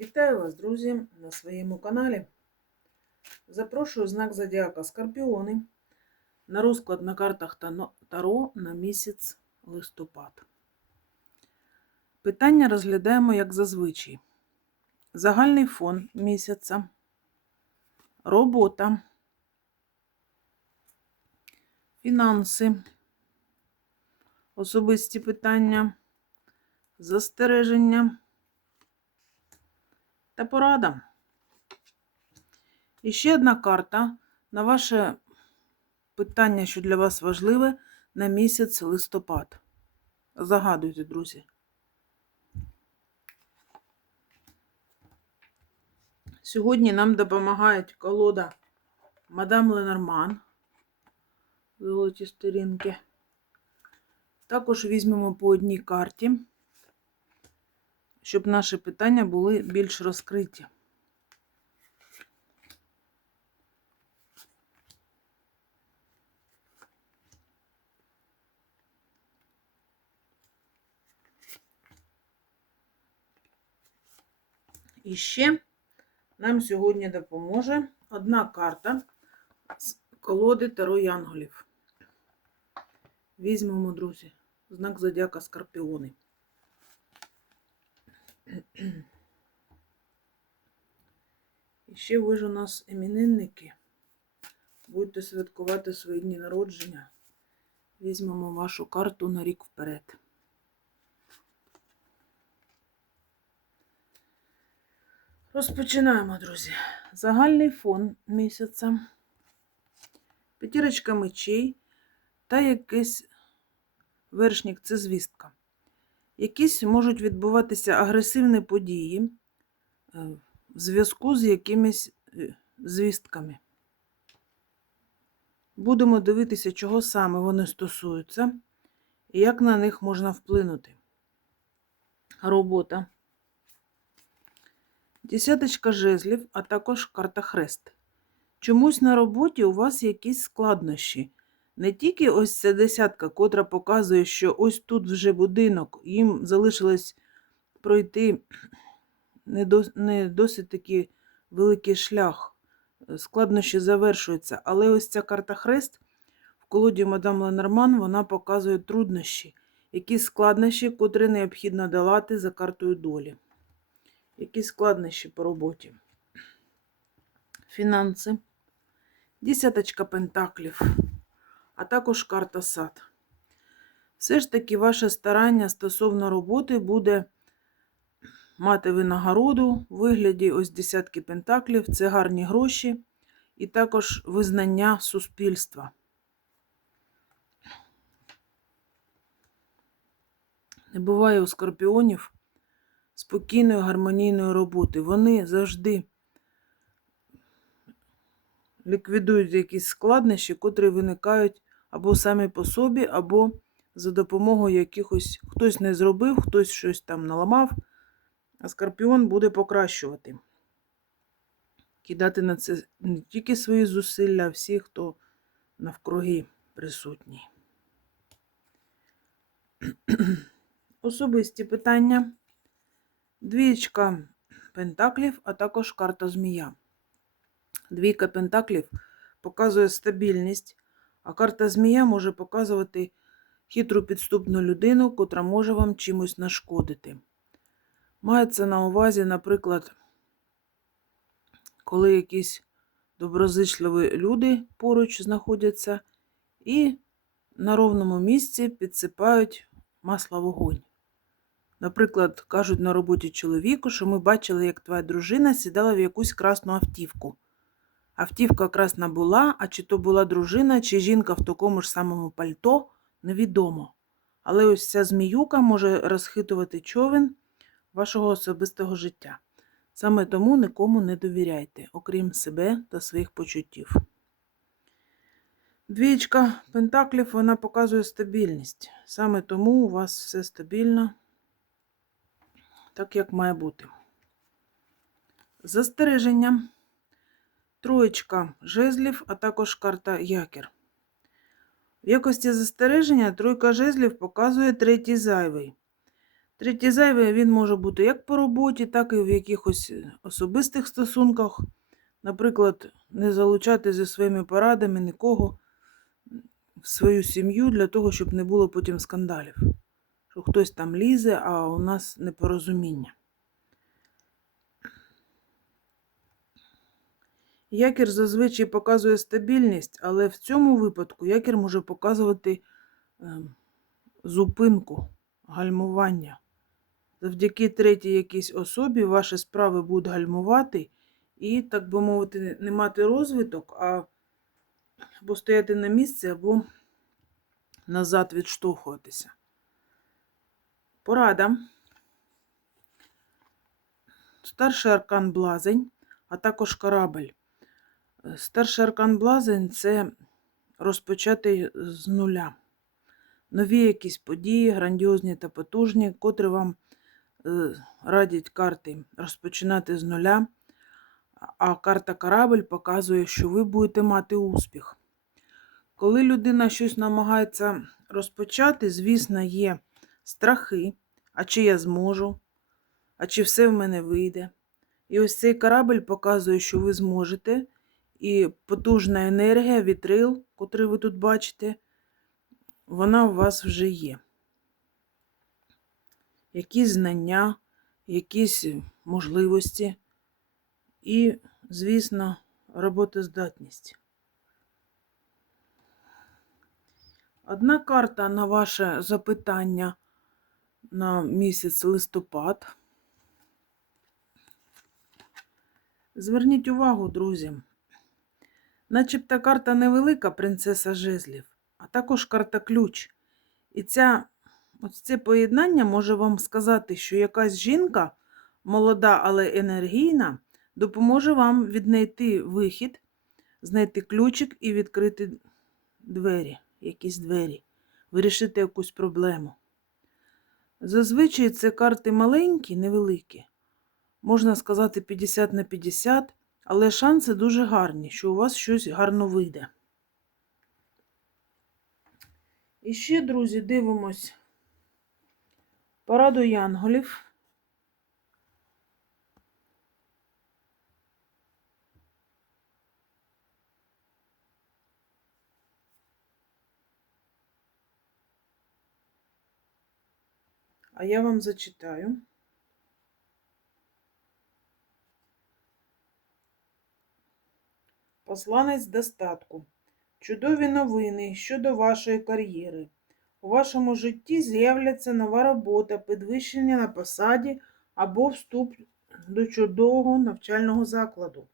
Вітаю вас, друзі, на своєму каналі. Запрошую знак Зодіака Скорпіони на розклад на картах Таро на місяць листопад. Питання розглядаємо як зазвичай. Загальний фон місяця, робота, фінанси, особисті питання, застереження та порада. І ще одна карта на ваше питання, що для вас важливе, на місяць листопад. Загадуйте, друзі. Сьогодні нам допомагають колода Мадам Ленорман. Золоті сторінки. Також візьмемо по одній карті щоб наші питання були більш розкриті. І ще нам сьогодні допоможе одна карта з колоди Таро Янголів. Візьмемо, друзі, знак Зодіака Скорпіони. І ще ви ж у нас іменинники. Будете святкувати свої дні народження. Візьмемо вашу карту на рік вперед. Розпочинаємо, друзі. Загальний фон місяця, п'ятірочка мечей та якийсь вершник це звістка якісь можуть відбуватися агресивні події е, в зв'язку з якимись е, звістками. Будемо дивитися, чого саме вони стосуються і як на них можна вплинути. Робота. Десяточка жезлів, а також карта хрест. Чомусь на роботі у вас якісь складнощі. Не тільки ось ця десятка, котра показує, що ось тут вже будинок, їм залишилось пройти не, до, не досить такий великий шлях, складнощі завершуються. Але ось ця карта Хрест в колоді Мадам Ленорман вона показує труднощі, якісь складнощі, котрі необхідно долати за картою долі. Які складнощі по роботі. Фінанси. Десяточка пентаклів а також карта сад. Все ж таки, ваше старання стосовно роботи буде мати винагороду у вигляді ось десятки пентаклів, це гарні гроші, і також визнання суспільства. Не буває у скорпіонів спокійної гармонійної роботи. Вони завжди ліквідують якісь складнощі, котрі виникають або самі по собі, або за допомогою якихось хтось не зробив, хтось щось там наламав, а скорпіон буде покращувати. Кидати на це не тільки свої зусилля, а всі, хто навкруги присутній. Особисті питання. Двічка пентаклів, а також карта змія. Двійка пентаклів показує стабільність, а карта Змія може показувати хитру підступну людину, котра може вам чимось нашкодити. Мається на увазі, наприклад, коли якісь доброзичливі люди поруч знаходяться і на ровному місці підсипають масло вогонь. Наприклад, кажуть на роботі чоловіку, що ми бачили, як твоя дружина сідала в якусь красну автівку. Автівка красна була, а чи то була дружина, чи жінка в такому ж самому пальто, невідомо. Але ось ця зміюка може розхитувати човен вашого особистого життя. Саме тому нікому не довіряйте, окрім себе та своїх почуттів. Двічка пентаклів вона показує стабільність. Саме тому у вас все стабільно, так як має бути. Застереження троєчка жезлів, а також карта якір. В якості застереження тройка жезлів показує третій зайвий. Третій зайвий він може бути як по роботі, так і в якихось особистих стосунках. Наприклад, не залучати зі своїми порадами нікого в свою сім'ю для того, щоб не було потім скандалів. Що хтось там лізе, а у нас непорозуміння. Якір зазвичай показує стабільність, але в цьому випадку якір може показувати ем, зупинку, гальмування. Завдяки третій якійсь особі ваші справи будуть гальмувати і, так би мовити, не мати розвиток, а або стояти на місці, або назад відштовхуватися. Порада. Старший аркан блазень, а також корабль. Старший аркан блазень це розпочати з нуля. Нові якісь події, грандіозні та потужні, котрі вам е, радять карти розпочинати з нуля. А карта корабль показує, що ви будете мати успіх. Коли людина щось намагається розпочати, звісно, є страхи, а чи я зможу, а чи все в мене вийде. І ось цей корабль показує, що ви зможете, і потужна енергія, вітрил, котрий ви тут бачите, вона у вас вже є. Якісь знання, якісь можливості і, звісно, роботоздатність. Одна карта на ваше запитання на місяць листопад. Зверніть увагу, друзі. Начебто карта невелика принцеса жезлів, а також карта ключ. І ця, ось це поєднання може вам сказати, що якась жінка, молода, але енергійна, допоможе вам віднайти вихід, знайти ключик і відкрити двері, якісь двері, вирішити якусь проблему. Зазвичай це карти маленькі, невеликі. Можна сказати 50 на 50, але шанси дуже гарні, що у вас щось гарно вийде. І ще, друзі, дивимось пораду янголів. А я вам зачитаю. Посланець достатку. Чудові новини щодо вашої кар'єри. У вашому житті з'являться нова робота, підвищення на посаді або вступ до чудового навчального закладу.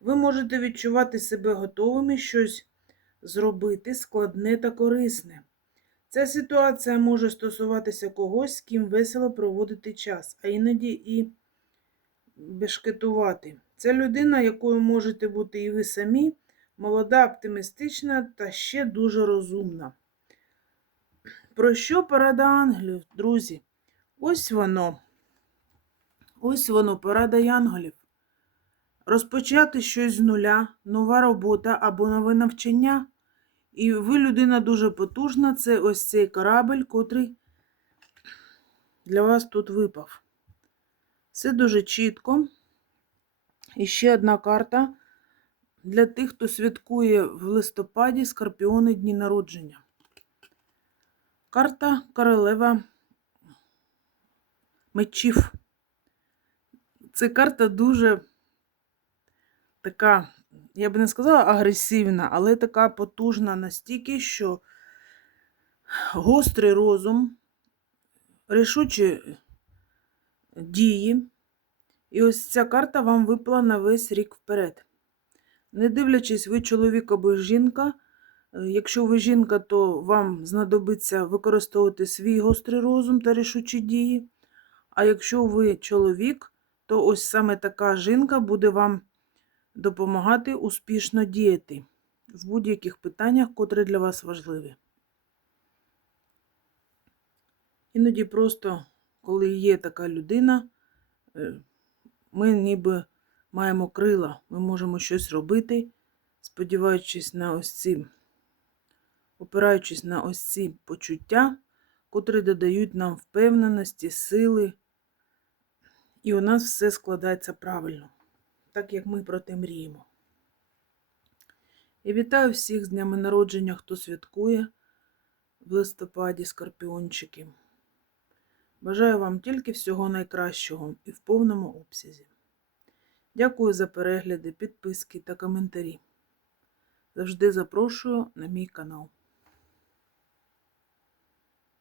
Ви можете відчувати себе готовими щось зробити складне та корисне. Ця ситуація може стосуватися когось, з ким весело проводити час, а іноді і бешкетувати. Це людина, якою можете бути і ви самі, молода, оптимістична та ще дуже розумна. Про що порада ангелів, друзі? Ось воно. Ось воно, порада янголів. Розпочати щось з нуля, нова робота або нове навчання. І ви людина дуже потужна, це ось цей корабль, котрий для вас тут випав. Все дуже чітко. І ще одна карта для тих, хто святкує в листопаді скорпіони дні народження. Карта королева мечів. Це карта дуже така, я би не сказала агресивна, але така потужна настільки, що гострий розум, рішучі дії. І ось ця карта вам випала на весь рік вперед. Не дивлячись, ви чоловік або жінка. е, Якщо ви жінка, то вам знадобиться використовувати свій гострий розум та рішучі дії. А якщо ви чоловік, то ось саме така жінка буде вам допомагати успішно діяти в будь-яких питаннях, котрі для вас важливі. Іноді просто, коли є така людина, е, ми ніби маємо крила, ми можемо щось робити, сподіваючись на ось ці, опираючись на ось ці почуття, котрі додають нам впевненості, сили, і у нас все складається правильно, так як ми про те мріємо. І вітаю всіх з днями народження, хто святкує в листопаді скорпіончики. Бажаю вам тільки всього найкращого і в повному обсязі. Дякую за перегляди, підписки та коментарі. Завжди запрошую на мій канал.